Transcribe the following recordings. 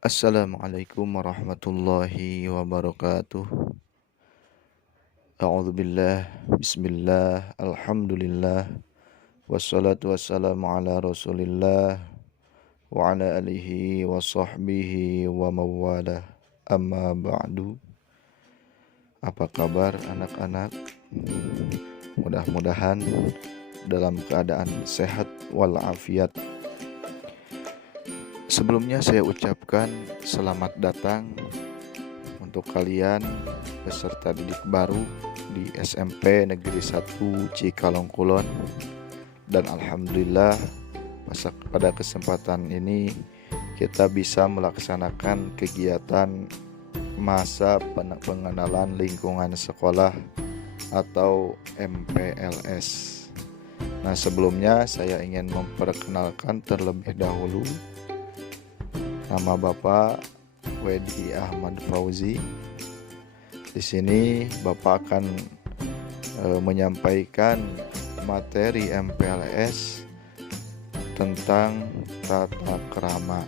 Assalamualaikum warahmatullahi wabarakatuh. A'udzubillah, bismillah, alhamdulillah, wassalatu wassalamu ala rasulillah, wa ala alihi wa sahbihi wa mawalah. Amma ba'du. Apa kabar anak-anak? Mudah-mudahan dalam keadaan sehat walafiat. Sebelumnya saya ucapkan selamat datang untuk kalian peserta didik baru di SMP Negeri 1 Cikalongkulon. Dan alhamdulillah pada kesempatan ini kita bisa melaksanakan kegiatan masa pengenalan lingkungan sekolah atau MPLS. Nah, sebelumnya saya ingin memperkenalkan terlebih dahulu. Nama Bapak Wedi Ahmad Fauzi. Di sini Bapak akan menyampaikan materi MPLS tentang tata krama.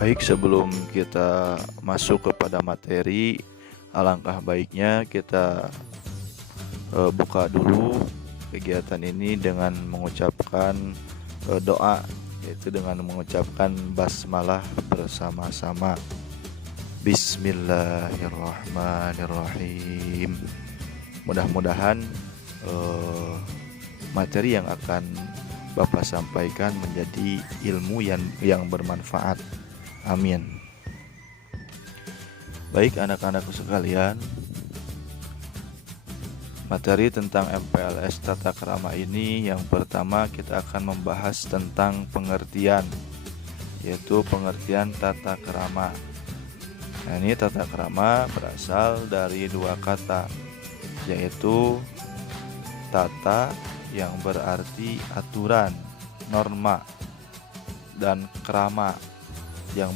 Baik, sebelum kita masuk kepada materi, alangkah baiknya kita buka dulu kegiatan ini dengan mengucapkan doa, yaitu dengan mengucapkan basmalah bersama-sama. Bismillahirrahmanirrahim. Mudah-mudahan materi yang akan Bapak sampaikan menjadi ilmu yang bermanfaat. Amin. Baik anak-anakku sekalian, materi tentang MPLS tata krama ini yang pertama kita akan membahas tentang pengertian, yaitu pengertian tata krama. Nah, ini tata krama berasal dari dua kata, yaitu tata yang berarti aturan, norma, dan krama yang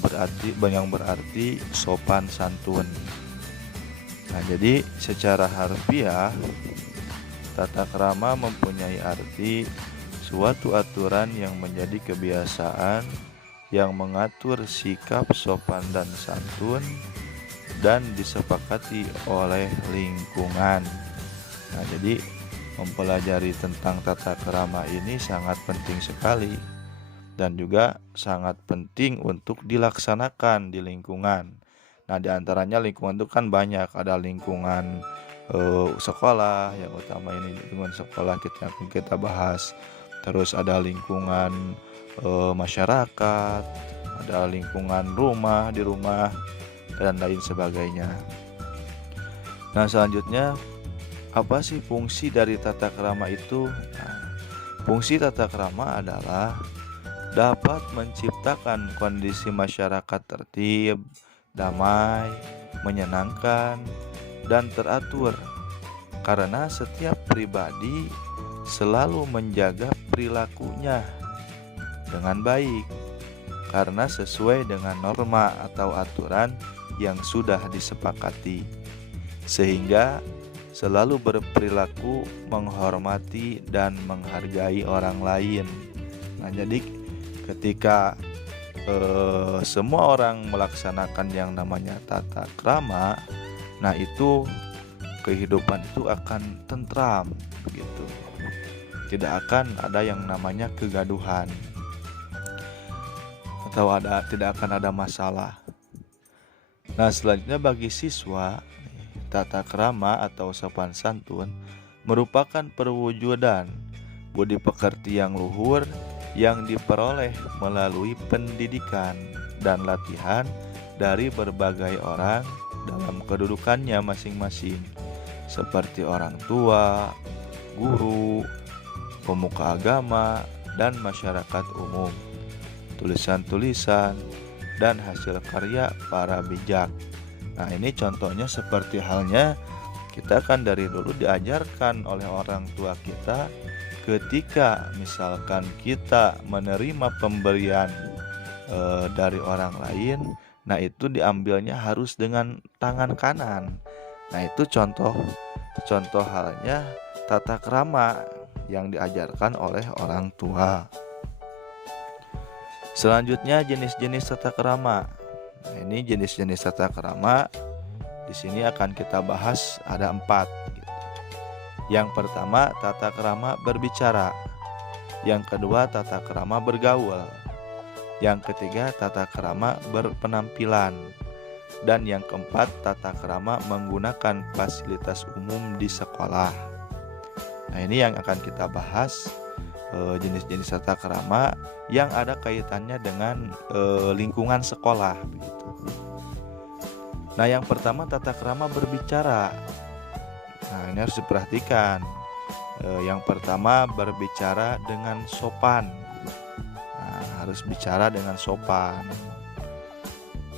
berarti sopan santun. Nah, jadi secara harfiah tata krama mempunyai arti suatu aturan yang menjadi kebiasaan yang mengatur sikap sopan dan santun dan disepakati oleh lingkungan. Nah, jadi mempelajari tentang tata krama ini sangat penting sekali dan juga sangat penting untuk dilaksanakan di lingkungan. Nah, diantaranya lingkungan itu kan banyak, ada lingkungan sekolah, yang utama ini lingkungan sekolah kita bahas. Terus ada lingkungan masyarakat, ada lingkungan rumah, di rumah, dan lain sebagainya. Nah, selanjutnya apa sih fungsi dari tata krama itu? Nah, fungsi tata krama adalah dapat menciptakan kondisi masyarakat tertib, damai, menyenangkan, dan teratur, karena setiap pribadi selalu menjaga perilakunya dengan baik, karena sesuai dengan norma atau aturan yang sudah disepakati, sehingga selalu berperilaku menghormati dan menghargai orang lain. Nah, jadi ketika semua orang melaksanakan yang namanya tata krama, nah itu kehidupan itu akan tentram begitu. Tidak akan ada yang namanya kegaduhan atau tidak akan ada masalah. Nah, selanjutnya bagi siswa, tata krama atau sopan santun merupakan perwujudan budi pekerti yang luhur yang diperoleh melalui pendidikan dan latihan dari berbagai orang dalam kedudukannya masing-masing, seperti orang tua, guru, pemuka agama, dan masyarakat umum, tulisan-tulisan, dan hasil karya para bijak. Nah, ini contohnya seperti halnya kita kan dari dulu diajarkan oleh orang tua kita, ketika misalkan kita menerima pemberian dari orang lain, nah itu diambilnya harus dengan tangan kanan. Nah, itu contoh halnya tata krama yang diajarkan oleh orang tua. Selanjutnya jenis-jenis tata krama. Nah, ini jenis-jenis tata krama di sini akan kita bahas ada 4 gitu. Yang pertama tata krama berbicara. Yang kedua tata krama bergaul. Yang ketiga tata krama berpenampilan. Dan yang keempat tata krama menggunakan fasilitas umum di sekolah. Nah, ini yang akan kita bahas, jenis-jenis tata krama yang ada kaitannya dengan lingkungan sekolah begitu. Nah, yang pertama tata krama berbicara. Nah, ini harus diperhatikan. Yang pertama berbicara dengan sopan. Nah, harus bicara dengan sopan.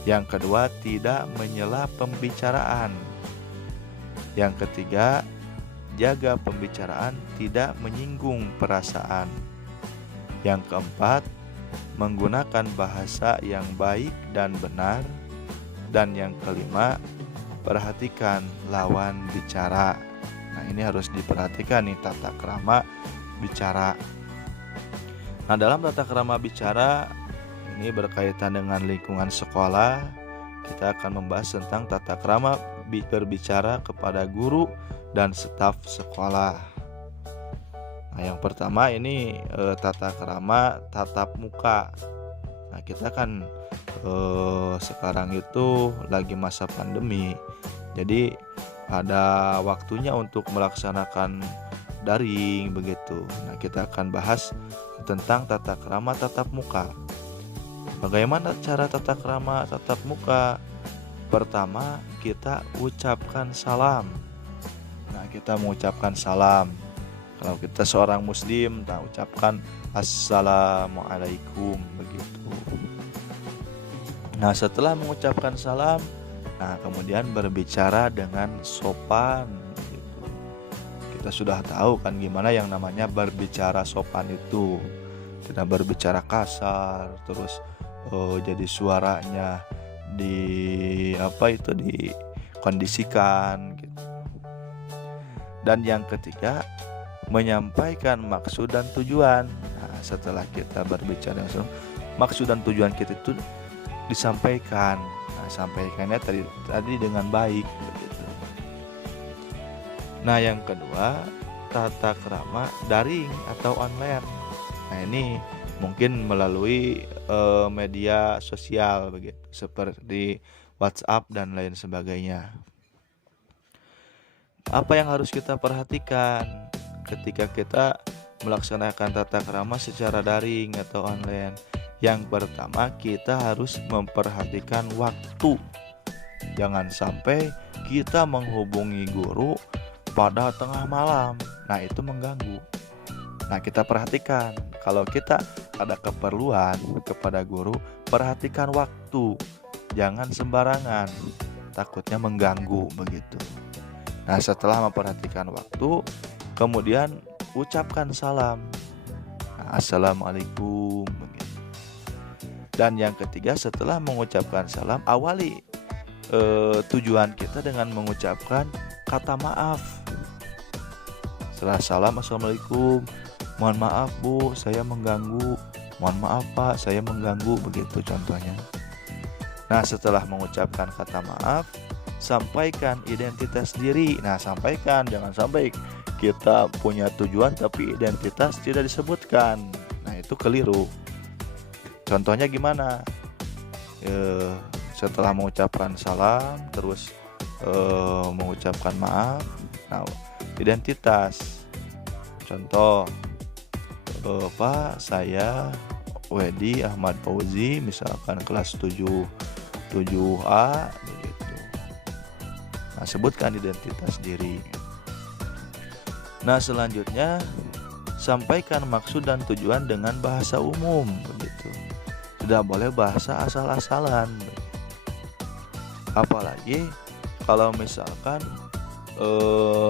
Yang kedua tidak menyela pembicaraan. Yang ketiga jaga pembicaraan tidak menyinggung perasaan. Yang keempat menggunakan bahasa yang baik dan benar. Dan yang kelima perhatikan lawan bicara. Nah, ini harus diperhatikan nih tata krama bicara. Nah, dalam tata krama bicara ini berkaitan dengan lingkungan sekolah. Kita akan membahas tentang tata krama berbicara kepada guru dan staf sekolah. Nah, yang pertama ini tata krama tatap muka. Nah, kita kan sekarang itu lagi masa pandemi. Jadi ada waktunya untuk melaksanakan daring begitu. Nah, kita akan bahas tentang tata krama tatap muka. Bagaimana cara tata krama tatap muka? Pertama, kita ucapkan salam. Nah, kita mengucapkan salam. Kalau kita seorang muslim, kita ucapkan assalamualaikum begitu. Nah, setelah mengucapkan salam, nah kemudian berbicara dengan sopan gitu. Kita sudah tahu kan gimana yang namanya berbicara sopan itu. Tidak berbicara kasar, terus jadi suaranya dikondisikan gitu. Dan yang ketiga menyampaikan maksud dan tujuan. Nah, setelah kita berbicara maksud dan tujuan kita itu disampaikan. Nah, sampaikannya tadi dengan baik begitu. Nah, yang kedua tata krama daring atau online. Nah, ini mungkin melalui media sosial begitu, seperti WhatsApp dan lain sebagainya. Apa yang harus kita perhatikan ketika kita melaksanakan tata krama secara daring atau online? Yang pertama, kita harus memperhatikan waktu. Jangan sampai kita menghubungi guru pada tengah malam. Nah, itu mengganggu. Nah, kita perhatikan, kalau kita ada keperluan kepada guru, perhatikan waktu. Jangan sembarangan, takutnya mengganggu begitu. Nah, setelah memperhatikan waktu, kemudian ucapkan salam. Nah, assalamualaikum begitu. Dan yang ketiga, setelah mengucapkan salam, awali tujuan kita dengan mengucapkan kata maaf. Setelah salam, assalamualaikum, mohon maaf Bu, saya mengganggu. Mohon maaf Pak, saya mengganggu, begitu contohnya. Nah, setelah mengucapkan kata maaf, sampaikan identitas diri. Nah, sampaikan, jangan sampai kita punya tujuan tapi identitas tidak disebutkan. Nah, itu keliru. Contohnya gimana? Setelah mengucapkan salam, terus mengucapkan maaf. Nah, identitas. Contoh, Pak, saya Wedi Ahmad Fauzi, misalkan kelas 7A begitu. Nah, sebutkan identitas diri. Nah, selanjutnya sampaikan maksud dan tujuan dengan bahasa umum begitu. Tidak boleh bahasa asal-asalan. Apalagi kalau misalkan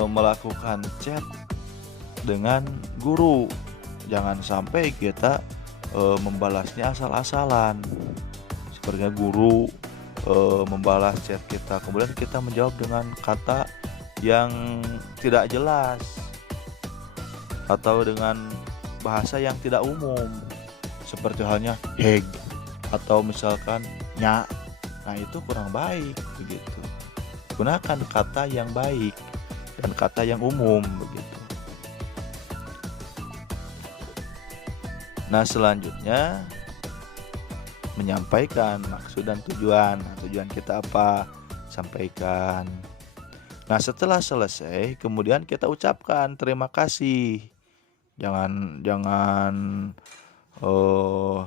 melakukan chat dengan guru, jangan sampai kita membalasnya asal-asalan. Sepertinya guru membalas chat kita, kemudian kita menjawab dengan kata yang tidak jelas atau dengan bahasa yang tidak umum. seperti halnya heg atau misalkan nya. Nah, itu kurang baik begitu. Gunakan kata yang baik dan kata yang umum begitu. Nah, selanjutnya menyampaikan maksud dan tujuan. Nah, tujuan kita apa? Sampaikan. Nah, setelah selesai, kemudian kita ucapkan terima kasih. Jangan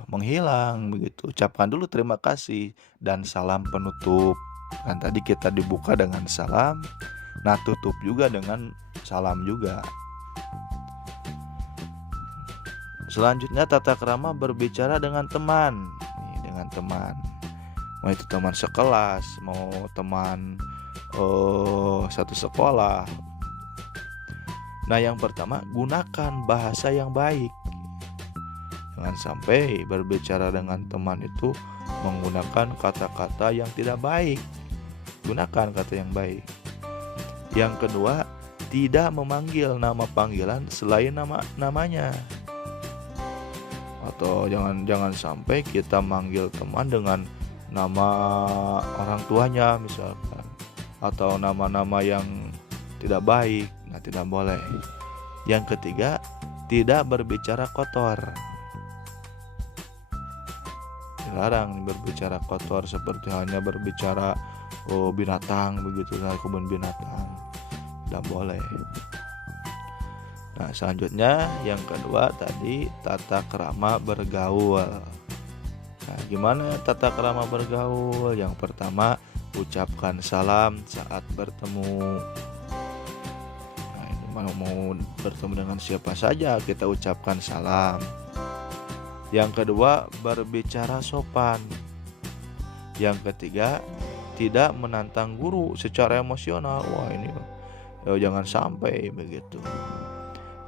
menghilang begitu. Ucapkan dulu terima kasih dan salam penutup. Kan tadi kita dibuka dengan salam. Nah, tutup juga dengan salam juga. Selanjutnya tata krama berbicara dengan teman. Dengan teman. Mau itu teman sekelas, mau teman satu sekolah. Nah, yang pertama, gunakan bahasa yang baik. Jangan sampai berbicara dengan teman itu menggunakan kata-kata yang tidak baik. Gunakan kata yang baik. Yang kedua, tidak memanggil nama panggilan selain namanya. Atau jangan sampai kita manggil teman dengan nama orang tuanya misalkan, atau nama-nama yang tidak baik. Nah, tidak boleh. Yang ketiga, tidak berbicara kotor. Dilarang berbicara kotor, seperti halnya berbicara binatang begitu, kebun binatang. Tidak boleh. Nah, selanjutnya yang kedua tadi tata krama bergaul. Nah, gimana tata krama bergaul? Yang pertama, ucapkan salam saat bertemu. Nah, ini mau bertemu dengan siapa saja kita ucapkan salam. Yang kedua, berbicara sopan. Yang ketiga, tidak menantang guru secara emosional. Wah, ini jangan sampai begitu.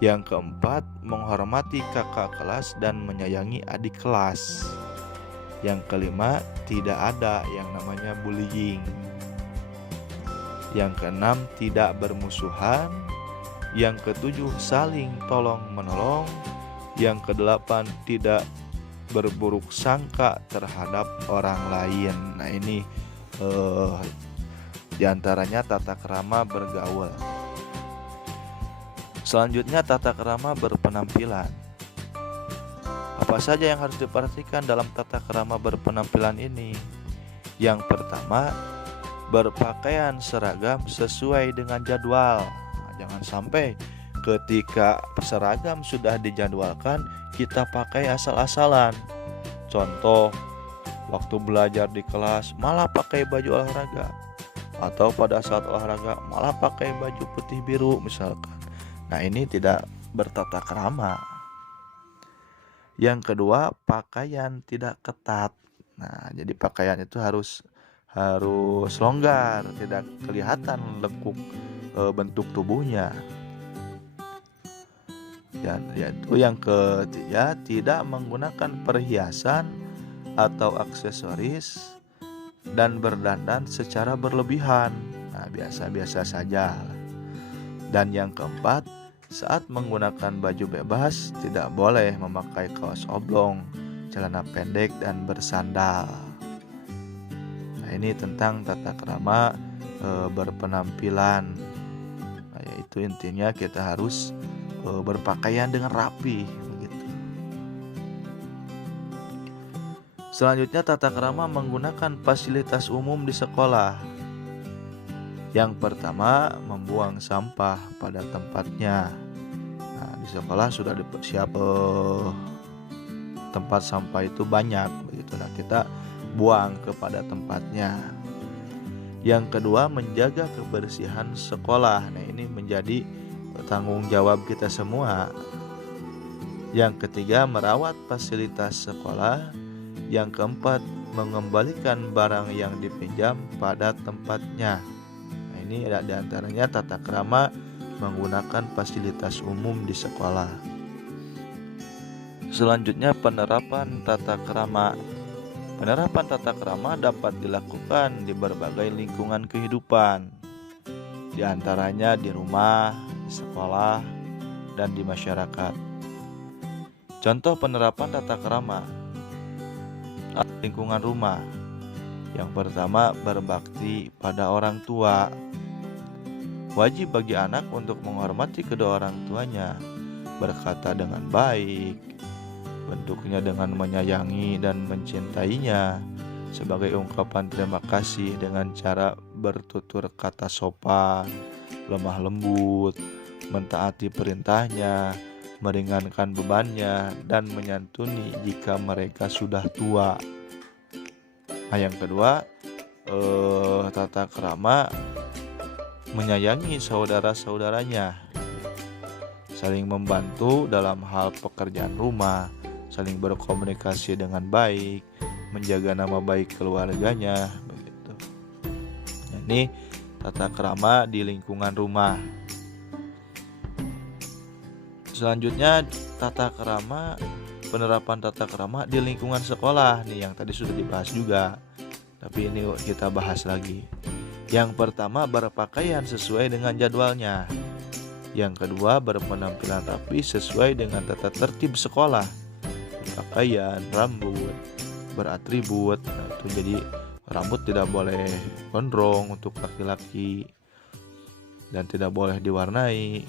Yang keempat, menghormati kakak kelas dan menyayangi adik kelas. Yang kelima, tidak ada yang namanya bullying. Yang keenam, tidak bermusuhan. Yang ketujuh, saling tolong menolong. Yang kedelapan, tidak berburuk sangka terhadap orang lain. Nah, ini diantaranya tata krama bergaul. Selanjutnya tata krama berpenampilan. Apa saja yang harus diperhatikan dalam tata krama berpenampilan ini? Yang pertama, berpakaian seragam sesuai dengan jadwal. Nah, jangan sampai ketika seragam sudah dijadwalkan kita pakai asal-asalan. Contoh, waktu belajar di kelas malah pakai baju olahraga, atau pada saat olahraga malah pakai baju putih biru misalkan. Nah, ini tidak bertata krama. Yang kedua, pakaian tidak ketat. Nah, jadi pakaian itu harus longgar, tidak kelihatan lekuk bentuk tubuhnya. Dan yaitu yang ketiga, tidak menggunakan perhiasan atau aksesoris dan berdandan secara berlebihan. Nah, biasa-biasa saja. Dan yang keempat, saat menggunakan baju bebas tidak boleh memakai kaos oblong, celana pendek dan bersandal. Nah, ini tentang tata krama berpenampilan. Nah, yaitu intinya kita harus berpakaian dengan rapi begitu. Selanjutnya tata krama menggunakan fasilitas umum di sekolah. Yang pertama, membuang sampah pada tempatnya. Nah, di sekolah sudah siap tempat sampah itu banyak begitu. Nah, kita buang kepada tempatnya. Yang kedua, menjaga kebersihan sekolah. Nah, ini menjadi tanggung jawab kita semua. Yang ketiga, merawat fasilitas sekolah. Yang keempat, mengembalikan barang yang dipinjam pada tempatnya. Nah, ini ada diantaranya tata krama menggunakan fasilitas umum di sekolah. Selanjutnya, penerapan tata krama. Penerapan tata krama dapat dilakukan di berbagai lingkungan kehidupan, di antaranya di rumah, di sekolah, dan di masyarakat. Contoh penerapan tata krama lingkungan rumah. Yang pertama, berbakti pada orang tua. Wajib bagi anak untuk menghormati kedua orang tuanya, berkata dengan baik, bentuknya dengan menyayangi dan mencintainya, sebagai ungkapan terima kasih dengan cara bertutur kata sopan, lemah lembut, mentaati perintahnya, meringankan bebannya, dan menyantuni jika mereka sudah tua. Nah, yang kedua, tata krama menyayangi saudara-saudaranya, saling membantu dalam hal pekerjaan rumah, saling berkomunikasi dengan baik, menjaga nama baik keluarganya, begitu. Ini tata krama di lingkungan rumah. Selanjutnya, penerapan tata krama di lingkungan sekolah nih, yang tadi sudah dibahas juga, tapi ini kita bahas lagi. Yang pertama, berpakaian sesuai dengan jadwalnya. Yang kedua, berpenampilan rapi sesuai dengan tata tertib sekolah. Pakaian, rambut, beratribut. Nah, itu jadi rambut tidak boleh gondrong untuk laki-laki dan tidak boleh diwarnai.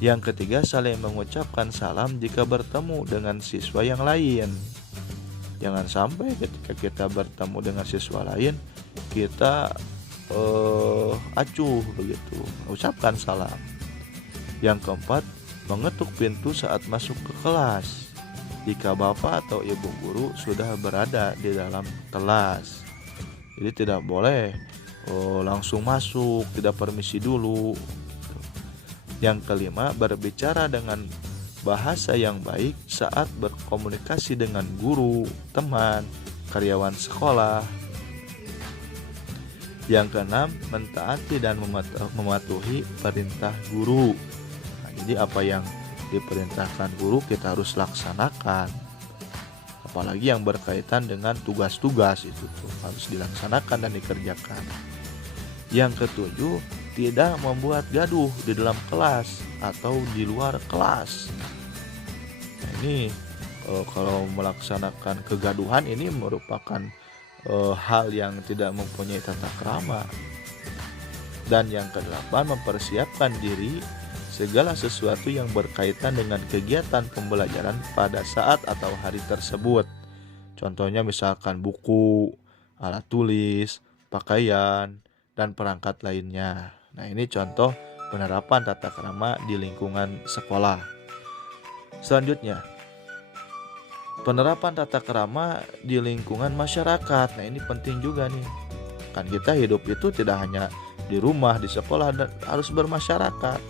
Yang ketiga, saling mengucapkan salam jika bertemu dengan siswa yang lain. Jangan sampai ketika kita bertemu dengan siswa lain kita acuh begitu, ucapkan salam. Yang keempat, mengetuk pintu saat masuk ke kelas jika bapak atau ibu guru sudah berada di dalam kelas. Jadi tidak boleh langsung masuk, tidak permisi dulu. Yang kelima, berbicara dengan bahasa yang baik saat berkomunikasi dengan guru, teman, karyawan sekolah. Yang keenam, mentaati dan mematuhi perintah guru. Nah, jadi apa yang diperintahkan guru kita harus laksanakan. Apalagi yang berkaitan dengan tugas-tugas itu tuh harus dilaksanakan dan dikerjakan. Yang ketujuh, tidak membuat gaduh di dalam kelas atau di luar kelas. Nah, ini kalau melaksanakan kegaduhan ini merupakan hal yang tidak mempunyai tata krama. Dan yang kedelapan, mempersiapkan diri segala sesuatu yang berkaitan dengan kegiatan pembelajaran pada saat atau hari tersebut. Contohnya misalkan buku, alat tulis, pakaian, dan perangkat lainnya. Nah, ini contoh penerapan tata krama di lingkungan sekolah. Selanjutnya, penerapan tata krama di lingkungan masyarakat. Nah, ini penting juga nih. Kan kita hidup itu tidak hanya di rumah, di sekolah, dan harus bermasyarakat.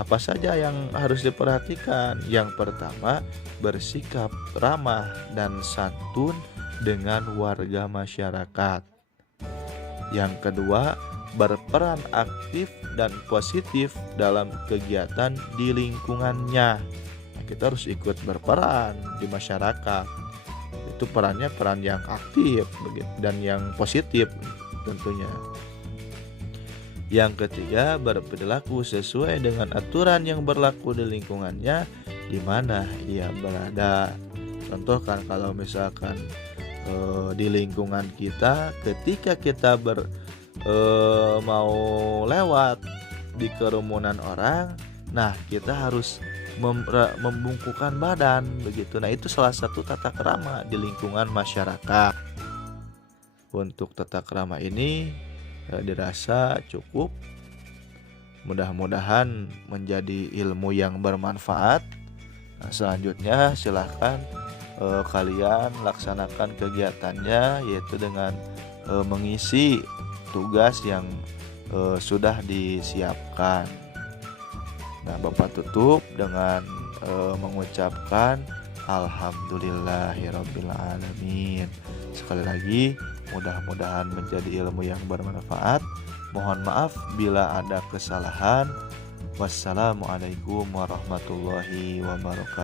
Apa saja yang harus diperhatikan? Yang pertama, bersikap ramah dan santun dengan warga masyarakat. Yang kedua, berperan aktif dan positif dalam kegiatan di lingkungannya. Kita harus ikut berperan di masyarakat. Itu perannya peran yang aktif dan yang positif tentunya. Yang ketiga, berperilaku sesuai dengan aturan yang berlaku di lingkungannya di mana ia berada. Contoh kan kalau misalkan di lingkungan kita, ketika kita mau lewat di kerumunan orang, nah kita harus membungkukkan badan begitu. Nah, itu salah satu tata krama di lingkungan masyarakat. Untuk tata krama ini dirasa cukup. Mudah-mudahan menjadi ilmu yang bermanfaat. Nah, selanjutnya silahkan kalian laksanakan kegiatannya, yaitu dengan mengisi tugas yang sudah disiapkan. Nah, Bapak tutup dengan mengucapkan Alhamdulillahirabbil alamin. Sekali lagi, mudah-mudahan menjadi ilmu yang bermanfaat. Mohon maaf bila ada kesalahan. Wassalamualaikum warahmatullahi wabarakatuh.